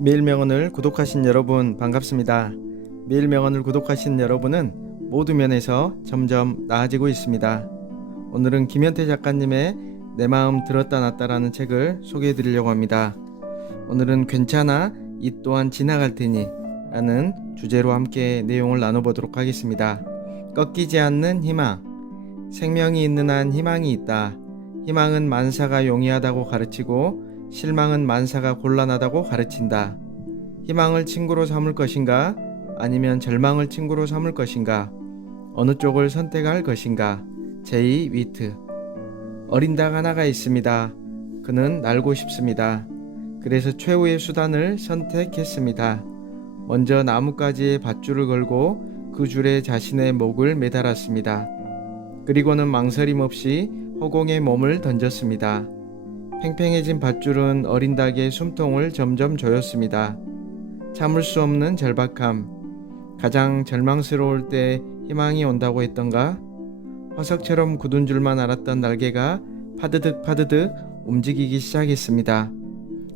매일명언을 구독하신 여러분 반갑습니다. 매일명언을 구독하신 여러분은 모두 면에서 점점 나아지고 있습니다. 오늘은 김현태 작가님의 내 마음 들었다 놨다라는 책을 소개해 드리려고 합니다. 오늘은 괜찮아 이 또한 지나갈 테니 라는 주제로 함께 내용을 나눠보도록 하겠습니다. 꺾이지 않는 희망. 생명이 있는 한 희망이 있다. 희망은 만사가 용이하다고 가르치고 실망은 만사가 곤란하다고 가르친다. 희망을 친구로 삼을 것인가 아니면 절망을 친구로 삼을 것인가, 어느 쪽을 선택할 것인가. 제이 위트. 어린 닭 하나가 있습니다. 그는 날고 싶습니다. 그래서 최후의 수단을 선택했습니다. 먼저 나뭇가지에 밧줄을 걸고 그 줄에 자신의 목을 매달았습니다. 그리고는 망설임 없이 허공에 몸을 던졌습니다. 팽팽해진 밧줄은 어린 닭의 숨통을 점점 조였습니다. 참을 수 없는 절박함. 가장 절망스러울 때 희망이 온다고 했던가? 화석처럼 굳은 줄만 알았던 날개가 파드득 파드득 움직이기 시작했습니다.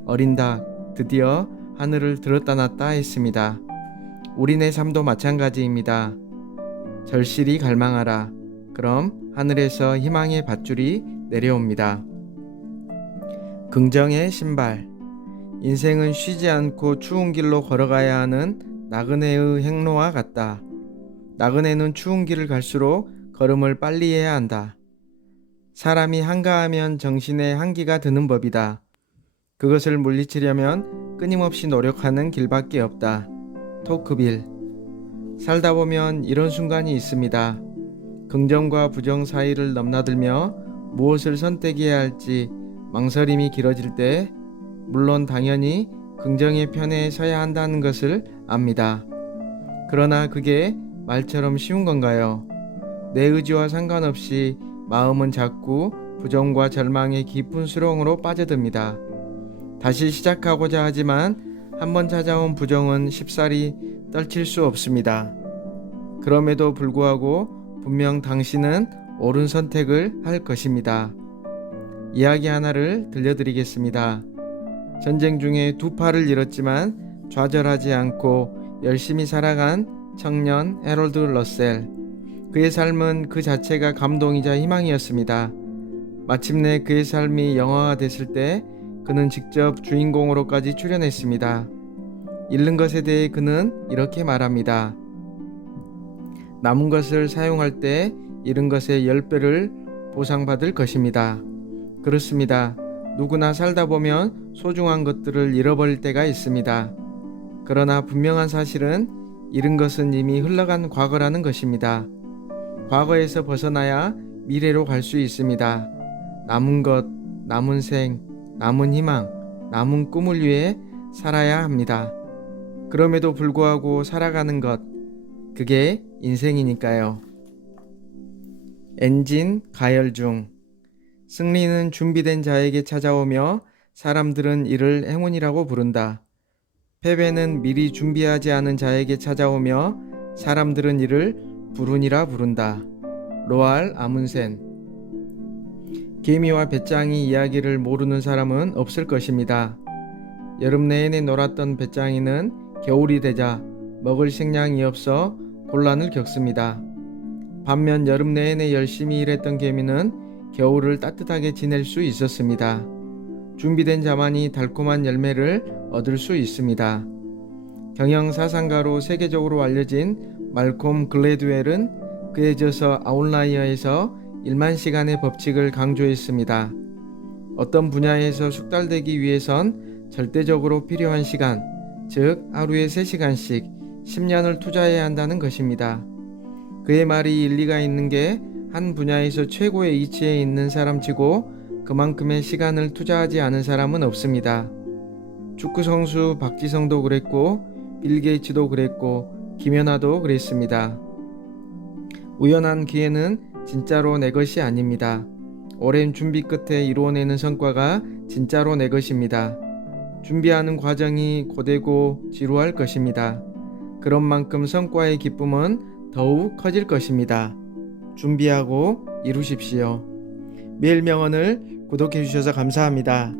어린 닭, 드디어 하늘을 들었다 놨다 했습니다. 우리네 삶도 마찬가지입니다. 절실히 갈망하라. 그럼 하늘에서 희망의 밧줄이 내려옵니다. 긍정의 신발. 인생은 쉬지 않고 추운 길로 걸어가야 하는 나그네의 행로와 같다. 나그네는 추운 길을 갈수록 걸음을 빨리 해야 한다. 사람이 한가하면 정신에 한기가 드는 법이다. 그것을 물리치려면 끊임없이 노력하는 길밖에 없다. 토크빌. 살다 보면 이런 순간이 있습니다. 긍정과 부정 사이를 넘나들며 무엇을 선택해야 할지 망설임이 길어질 때, 물론 당연히 긍정의 편에 서야 한다는 것을 압니다. 그러나 그게 말처럼 쉬운 건가요? 내 의지와 상관없이 마음은 자꾸 부정과 절망의 깊은 수렁으로 빠져듭니다. 다시 시작하고자 하지만 한번 찾아온 부정은 쉽사리 떨칠 수 없습니다. 그럼에도 불구하고 분명 당신은 옳은 선택을 할 것입니다. 이야기 하나를 들려드리겠습니다. 전쟁 중에 두 팔을 잃었지만 좌절하지 않고 열심히 살아간 청년 해롤드 러셀. 그의 삶은 그 자체가 감동이자 희망이었습니다. 마침내 그의 삶이 영화가 됐을 때 그는 직접 주인공으로까지 출연했습니다. 잃는 것에 대해 그는 이렇게 말합니다. 남은 것을 사용할 때 잃은 것의 10배를 보상받을 것입니다. 그렇습니다. 누구나 살다 보면 소중한 것들을 잃어버릴 때가 있습니다. 그러나 분명한 사실은 잃은 것은 이미 흘러간 과거라는 것입니다. 과거에서 벗어나야 미래로 갈 수 있습니다. 남은 것, 남은 생, 남은 희망, 남은 꿈을 위해 살아야 합니다. 그럼에도 불구하고 살아가는 것, 그게 인생이니까요. 엔진 가열 중. 승리는 준비된 자에게 찾아오며 사람들은 이를 행운이라고 부른다. 패배는 미리 준비하지 않은 자에게 찾아오며 사람들은 이를 불운이라 부른다. 로알 아문센. 개미와 배짱이 이야기를 모르는 사람은 없을 것입니다. 여름 내내 놀았던 배짱이는 겨울이 되자 먹을 식량이 없어 곤란을 겪습니다. 반면 여름 내내 열심히 일했던 개미는 겨울을 따뜻하게 지낼 수 있었습니다. 준비된 자만이 달콤한 열매를 얻을 수 있습니다. 경영사상가로 세계적으로 알려진 말콤 글래드웰은 그의 저서 아웃라이어에서 1만 시간의 법칙을 강조했습니다. 어떤 분야에서 숙달되기 위해선 절대적으로 필요한 시간, 즉 하루에 3시간씩 10년을 투자해야 한다는 것입니다. 그의 말이 일리가 있는 게 한 분야에서 최고의 위치에 있는 사람치고 그만큼의 시간을 투자하지 않은 사람은 없습니다. 축구 선수 박지성도 그랬고 빌 게이츠도 그랬고 김연아도 그랬습니다. 우연한 기회는 진짜로 내 것이 아닙니다. 오랜 준비 끝에 이루어내는 성과가 진짜로 내 것입니다. 준비하는 과정이 고되고 지루할 것입니다. 그런 만큼 성과의 기쁨은 더욱 커질 것입니다. 준비하고 이루십시오. 매일 명언을 구독해 주셔서 감사합니다.